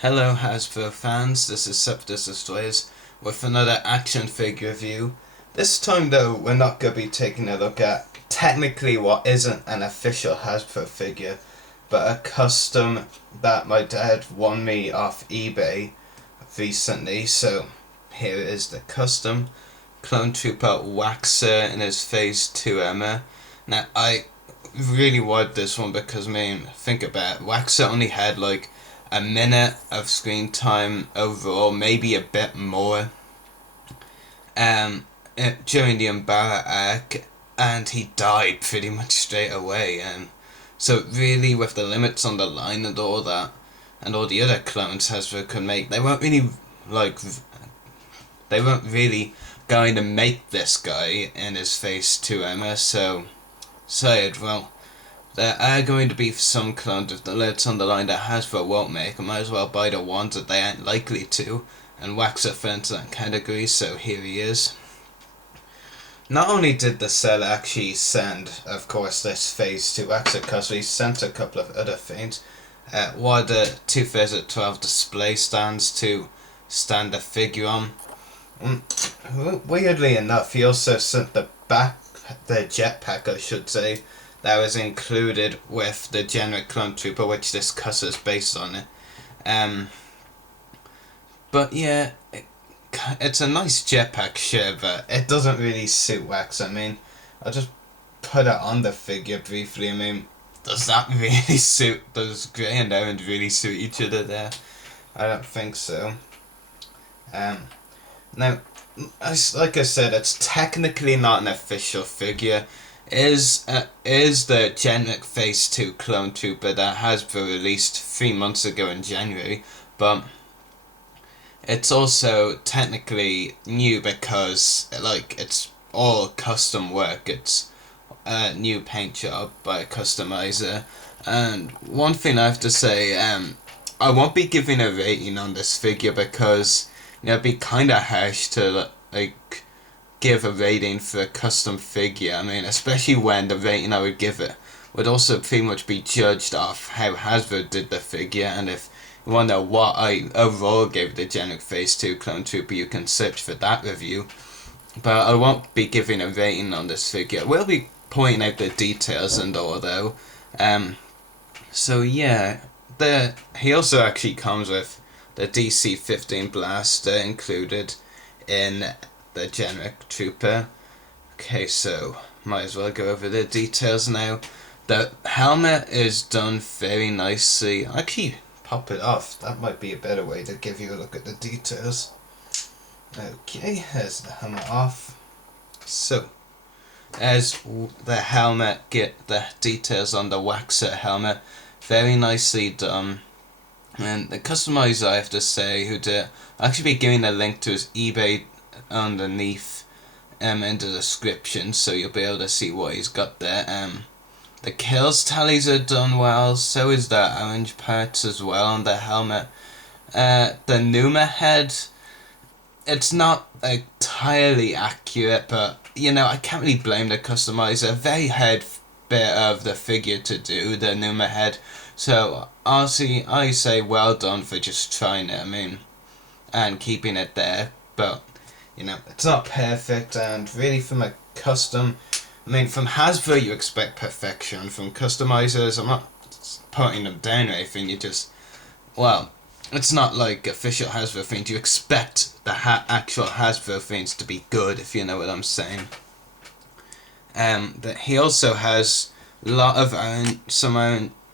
Hello Hasbro fans, this is Septus Destroyers with another action figure review. This time though, we're not going to be taking a look at technically what isn't an official Hasbro figure, but a custom that my dad won me off eBay recently. So here is the custom Clone Trooper Waxer in his Phase 2 Armour. Now I really wanted this one because, think about it, Waxer only had like a minute of screen time overall, maybe a bit more, during the Umbara arc, and he died pretty much straight away. So really, with the limits on the line and all that, and all the other clones Hasbro could make, they weren't really going to make this guy in his Phase 2 Armour. So said, well, there are going to be some clones with the limits on the line that Hasbro won't make. I might as well buy the ones that they aren't likely to, and Waxer fell into that category, so here he is. Not only did the seller actually send, of course, this Phase 2 Waxer, because we sent a couple of other things. One of the 2012 display stands to stand the figure on. Weirdly enough, he also sent the jetpack, I should say, that was included with the generic Clone Trooper, which this cuss is based on it. But yeah, it's a nice jetpack, sure, but it doesn't really suit Wax. I'll just put it on the figure briefly. Does that really suit? Does grey and orange really suit each other there? I don't think so. Now, like I said, it's technically not an official figure. Is the generic Phase 2 Clone Trooper that Hasbro released 3 months ago in January, but it's also technically new because it's all custom work. It's a new paint job by a customizer. And one thing I have to say, I won't be giving a rating on this figure because it'd be kind of harsh to give a rating for a custom figure. Especially when the rating I would give it would also pretty much be judged off how Hasbro did the figure. And if you want to know what I overall gave the generic Phase 2 Clone Trooper, you can search for that review. But I won't be giving a rating on this figure. We'll be pointing out the details and all though. So yeah, he also actually comes with the DC-15 blaster included in the generic Trooper. Okay, so might as well go over the details now. The helmet is done very nicely. Actually, pop it off. That might be a better way to give you a look at the details. Okay, there's the helmet off. So, as the helmet, get the details on the Waxer helmet. Very nicely done. And the customizer, I have to say, who did, I'll actually be giving a link to his eBay underneath in the description, so you'll be able to see what he's got there. The kills tallies are done well, so is the orange parts as well on the helmet. The Numa head, it's not entirely accurate, but I can't really blame the customizer. Very hard bit of the figure to do, the Numa head. So honestly, I say well done for just trying it. And keeping it there. But it's not perfect, and really from a custom, from Hasbro you expect perfection. From customizers, I'm not putting them down or anything. It's not like official Hasbro things. You expect the actual Hasbro things to be good, if you know what I'm saying. That he also has a lot of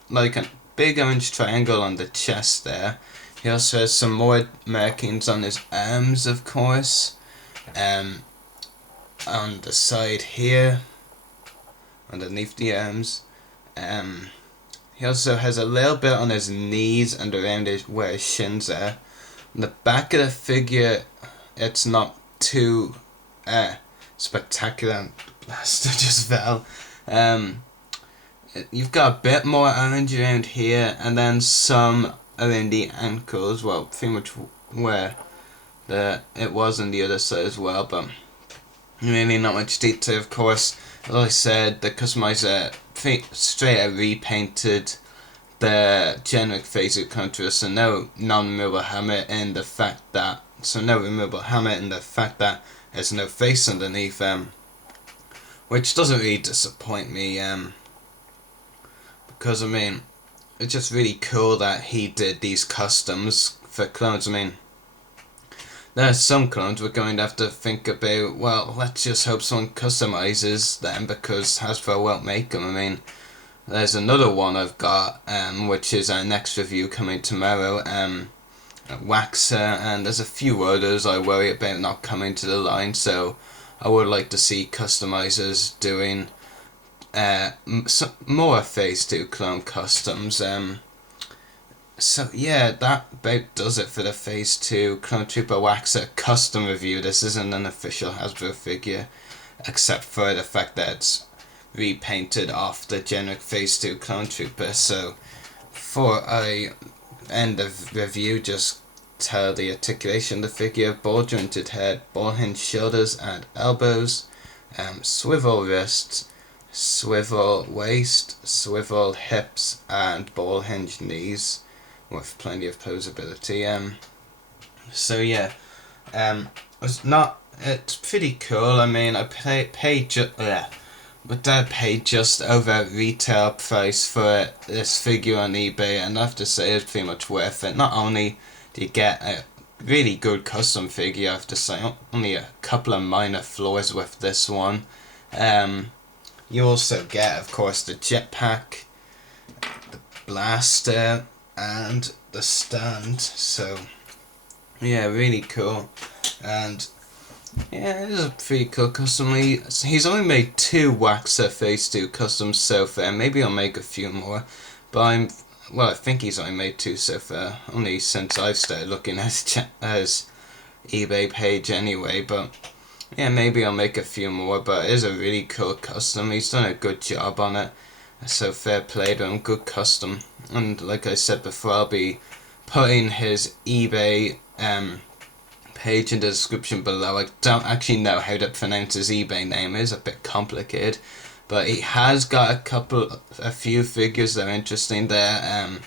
like a big orange triangle on the chest there. He also has some more markings on his arms, of course. On the side here, underneath the arms. He also has a little bit on his knees and around where his shins are. On the back of the figure, it's not too spectacular. Blaster just fell. You've got a bit more orange around here, and then some around the ankles. Well, pretty much where it was on the other side as well, but really not much detail. Of course, as I said, the customizer straight out repainted the generic phase of counter, so no non-removable helmet, and the fact that there's no face underneath, which doesn't really disappoint me, because I mean, it's just really cool that he did these customs for clones. I mean, there are some clones we're going to have to think about, well, let's just hope someone customizes them because Hasbro won't make them. I mean, there's another one I've got, which is our next review coming tomorrow, Waxer, and there's a few others I worry about not coming to the line, so I would like to see customizers doing more Phase 2 clone customs. So yeah, that about does it for the Phase 2 Clone Trooper Waxer custom review. This isn't an official Hasbro figure, except for the fact that it's repainted off the generic Phase 2 Clone Trooper. So before I end the review, just tell the articulation of the figure: ball jointed head, ball hinge shoulders and elbows, swivel wrists, swivel waist, swivel hips, and ball hinge knees, with plenty of posability. So yeah, it's pretty cool. I mean, I paid just over retail price for this figure on eBay, and I have to say it's pretty much worth it. Not only do you get a really good custom figure, I have to say, only a couple of minor flaws with this one. You also get, of course, the jetpack, the blaster, and the stand. So yeah, really cool. And yeah, it is a pretty cool custom. He's only made 2 Waxer Phase 2 customs so far. Maybe I'll make a few more, but I think he's only made 2 so far, only since I've started looking at his eBay page anyway. But yeah, maybe I'll make a few more, but it is a really cool custom. He's done a good job on it, so fair play to him. Good custom. And like I said before, I'll be putting his eBay page in the description below. I don't actually know how to pronounce his eBay name. It's a bit complicated, but he has got a few figures that are interesting there,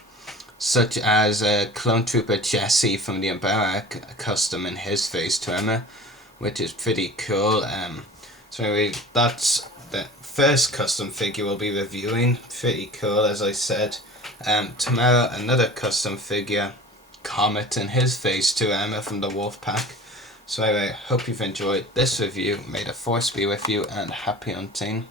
such as Clone Trooper Jesse from the Umbrella custom in his Phase 2 armor, which is pretty cool. So anyway, that's the first custom figure we'll be reviewing. Pretty cool, as I said. Tomorrow, another custom figure, Comet in his Phase 2 armor from the Wolf Pack. So anyway, hope you've enjoyed this review. May the Force be with you, and happy hunting.